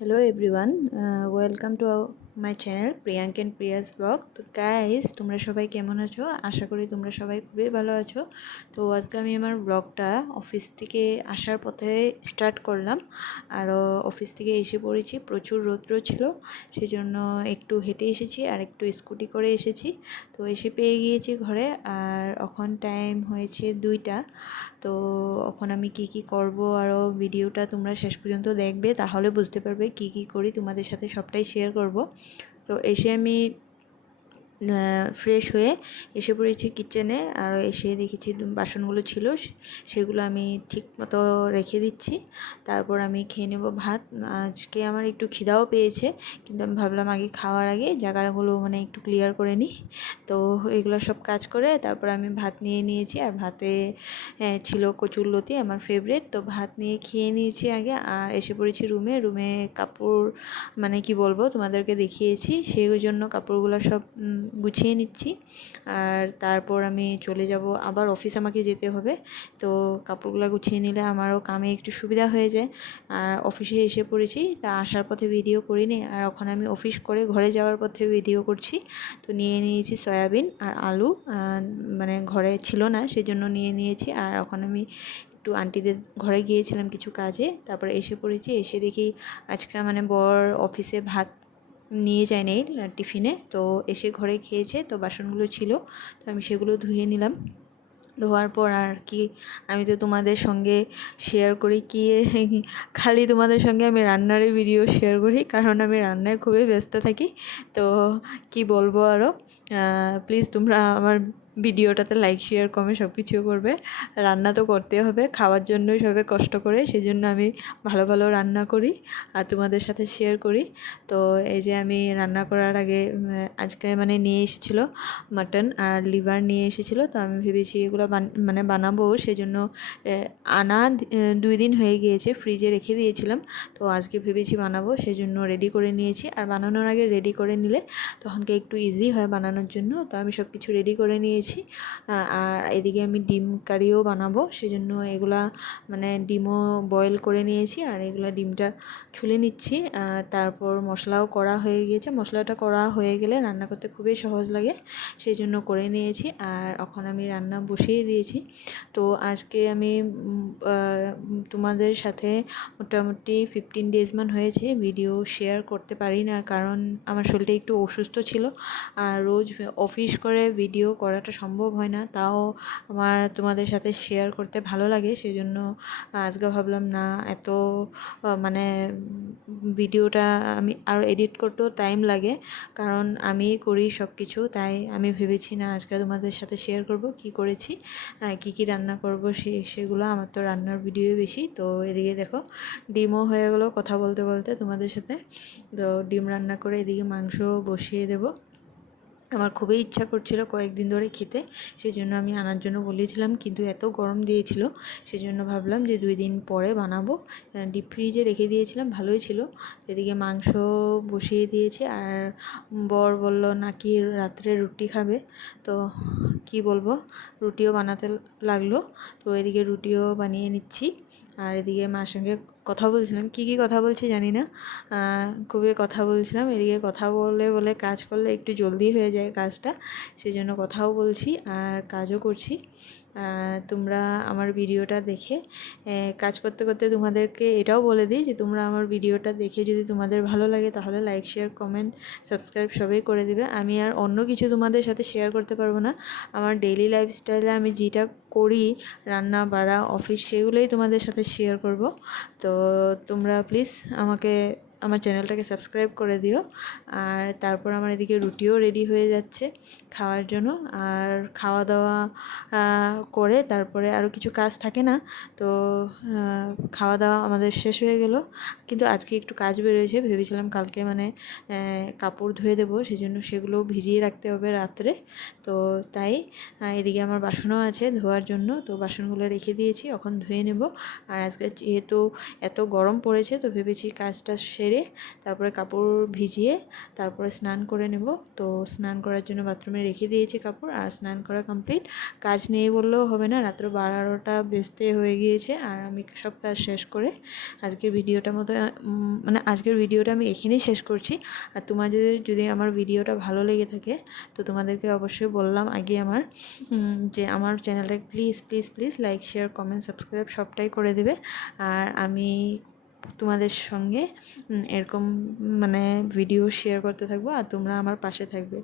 Hello everyone, welcome to my channel Priyank and Priya's vlog। তো guys তোমরা সবাই কেমন আছো? আশা করি তোমরা সবাই খুবই ভালো আছো। তো আজকে আমি আমার ব্লগটা অফিস থেকে আসার পথে স্টার্ট করলাম। আর অফিস থেকে এসে পড়েছি, প্রচুর রৌদ্র ছিল, সেজন্য একটু হেঁটে এসেছি আর একটু স্কুটি করে এসেছি। তো এসে পেয়ে গিয়েছি ঘরে, আর এখন টাইম হয়েছে 2টা। তো এখন আমি কি করব, আরও ভিডিওটা তোমরা শেষ পর্যন্ত দেখবে, তাহলে বুঝতে পারবে কি করি, তোমাদের সাথে সবটাই শেয়ার করব। তো এসে আমি ফ্রেশ হয়ে এসে পড়েছি কিচেনে, আর এসে দেখেছি বাসনগুলো ছিল, সেগুলো আমি ঠিক মতো রেখে দিচ্ছি। তারপর আমি খেয়ে নেব ভাত। আজকে আমার একটু খিদাও পেয়েছে, কিন্তু আমি ভাবলাম আগে খাওয়ার আগে জায়গাগুলো মানে একটু ক্লিয়ার করে নিই। তো এগুলো সব কাজ করে তারপর আমি ভাত নিয়ে নিয়েছি, আর ভাতে ছিল কচুরলতি, আমার ফেভারিট। তো ভাত নিয়ে খেয়ে নিয়েছি আগে, আর এসে পড়েছি রুমে কাপড়, মানে কি বলবো, তোমাদেরকে দেখিয়েছি, সেই জন্য কাপড়গুলো সব গুছিয়ে নিচ্ছি। আর তারপর আমি চলে যাব, আবার অফিস আমাকে যেতে হবে। তো কাপড়গুলো গুছিয়ে নিলে আমারও কামে একটু সুবিধা হয়ে যায়। আর অফিসে এসে পড়েছি, তা আসার পথে ভিডিও করিনি, আর ওখানে আমি অফিস করে ঘরে যাওয়ার পথে ভিডিও করছি। তো নিয়ে নিয়েছি সয়াবিন আর আলু, মানে ঘরে ছিল না সেজন্য নিয়ে নিয়েছি। আর ওখানে আমি একটু আন্টিদের ঘরে গিয়েছিলাম কিছু কাজে, তারপরে এসে পড়েছি। এসে দেখি আজকে মানে বর অফিসে ভাত নিয়ে যায়নি টিফিনে, তো এসে ঘরে খেয়েছে। তো বাসনগুলো ছিল, তো আমি সেগুলো ধুয়ে নিলাম। ধোয়ার পর আর কি, আমি তো তোমাদের সঙ্গে শেয়ার করি কি, খালি তোমাদের সঙ্গে আমি রান্নারই ভিডিও শেয়ার করি, কারণ আমি রান্নায় খুবই ব্যস্ত থাকি। তো কি বলবো আরও, প্লিজ তোমরা আমার ভিডিওটাতে লাইক শেয়ার কমেন্ট সব কিছু করবে। রান্না তো করতে হবে, খাওয়ার জন্যই সবাই কষ্ট করে, সেই জন্য আমি ভালো ভালো রান্না করি আর তোমাদের সাথে শেয়ার করি। তো এই যে আমি রান্না করার আগে আজকে মানে নিয়ে এসেছিলো মাটন আর লিভার নিয়ে এসেছিলো। তো আমি ভেবেছি এগুলো মানে বানাবো, সেজন্য আনা 2 দিন হয়ে গিয়েছে, ফ্রিজে রেখে দিয়েছিলাম। তো আজকে ভেবেছি বানাবো, সেজন্য রেডি করে নিয়েছি। আর বানানোর আগে রেডি করে নিলে তখনকে একটু ইজি হয় বানানোর জন্য। তো আমি সব কিছু রেডি করে নিয়েছি। আর এদিকে আমি ডিম কারিও বানাবো, সেজন্য এগুলা মানে ডিমও বয়েল করে নিয়েছি, আর এগুলা ডিমটা ছুলে নিচ্ছি। তারপর মশলাও করা হয়ে গিয়েছে, মশলাটা করা হয়ে গেলে রান্না করতে খুবই সহজ লাগে, সেই জন্য করে নিয়েছি। আর এখন আমি রান্না বসিয়ে দিয়েছি। তো আজকে আমি তোমাদের সাথে মোটামুটি 15 ডেজ মান হয়েছে ভিডিও শেয়ার করতে পারি না, কারণ আমার শরীরটা একটু অসুস্থ ছিল। আর রোজ অফিস করে ভিডিও করাটা সম্ভব হয় না, তাও আমার তোমাদের সাথে শেয়ার করতে ভালো লাগে, সেজন্য আজকে ভাবলাম না এত মানে ভিডিওটা আমি আরও এডিট করতেও টাইম লাগে, কারণ আমি করি সব কিছু, তাই আমি ভেবেছি না আজকে তোমাদের সাথে শেয়ার করব কি করেছি, কি রান্না করব, সেগুলো আমার তো রান্নার ভিডিও বেশি। তো এদিকে দেখো ডিমও হয়ে গেলো কথা বলতে বলতে তোমাদের সাথে। তো ডিম রান্না করে এদিকে মাংস বসিয়ে দেবো। আমার খুবই ইচ্ছা করছিল কয়েকদিন ধরে খেতে, সেই জন্য আমি আনার জন্য বলেছিলাম, কিন্তু এত গরম দিয়েছিল, সেজন্য ভাবলাম যে 2 দিন পরে বানাবো। ডিপ ফ্রিজে রেখে দিয়েছিলাম, ভালোই ছিল। এদিকে মাংস বসিয়ে দিয়েছি, আর বর বলল নাকি রাত্রে রুটি খাবে। তো কি বলবো, রুটিও বানাতে লাগলো। তো এদিকে রুটিও বানিয়ে নিচ্ছি, আর এদিকে মার সঙ্গে কথা বলছিলাম, কি কথা বলছি জানি না, খুবই কথা বলছিলাম। এদিকে কথা বলে বলে কাজ করলে একটু জলদি হয়ে যায় কাজটা, সেই জন্য কথাও বলছি আর কাজও করছি। তোমরা আমার ভিডিওটা দেখে কাজ করতে করতে তোমাদেরকে এটাও বলে দিই যে তোমরা আমার ভিডিওটা দেখে যদি তোমাদের ভালো লাগে, তাহলে লাইক শেয়ার কমেন্ট সাবস্ক্রাইব সবই করে দিবে। আমি আর অন্য কিছু তোমাদের সাথে শেয়ার করতে পারবো না, আমার ডেইলি লাইফস্টাইলে আমি যেটা করি, রান্না বাড়া অফিস, সেগুলোই তোমাদের সাথে শেয়ার করব। তো তোমরা প্লিজ আমাকে আমার চ্যানেলটাকে সাবস্ক্রাইব করে দিও। আর তারপর আমার এদিকে রুটিও রেডি হয়ে যাচ্ছে খাওয়ার জন্য। আর খাওয়া দাওয়া করে তারপরে আরও কিছু কাজ থাকে না, তো খাওয়া দাওয়া আমাদের শেষ হয়ে গেল। কিন্তু আজকে একটু কাজ বেরোয়েছে, ভেবেছিলাম কালকে মানে কাপড় ধুয়ে দেবো, সেই জন্য সেগুলো ভিজিয়ে রাখতে হবে রাত্রে। তো তাই এদিকে আমার বাসনও আছে ধোয়ার জন্য, তো বাসনগুলো রেখে দিয়েছি, এখন ধুয়ে নেব। আর আজকে যেহেতু এত গরম পড়েছে, তো ভেবেছি কাজটা সেরে সেরে তারপরে কাপড় ভিজিয়ে তারপরে স্নান করে নেব। তো স্নান করার জন্য বাথরুমে রেখে দিয়েছি কাপড়, আর স্নান করা কমপ্লিট। কাজ নেই বললেও হবে না, রাত্র 12টা বেজতে হয়ে গিয়েছে। আর আমি সব কাজ শেষ করে আজকের ভিডিওটা আমি এখানেই শেষ করছি। আর তোমাদের যদি আমার ভিডিওটা ভালো লেগে থাকে তো তোমাদেরকে অবশ্যই বললাম আগে যে আমার চ্যানেলটা please please please like, share, comment, subscribe সবটাই করে দেবে। আর আমি তোমাদের সঙ্গে এরকম ভিডিও শেয়ার করতে থাকবো, আর তোমরা আমার পাশে থাকবে।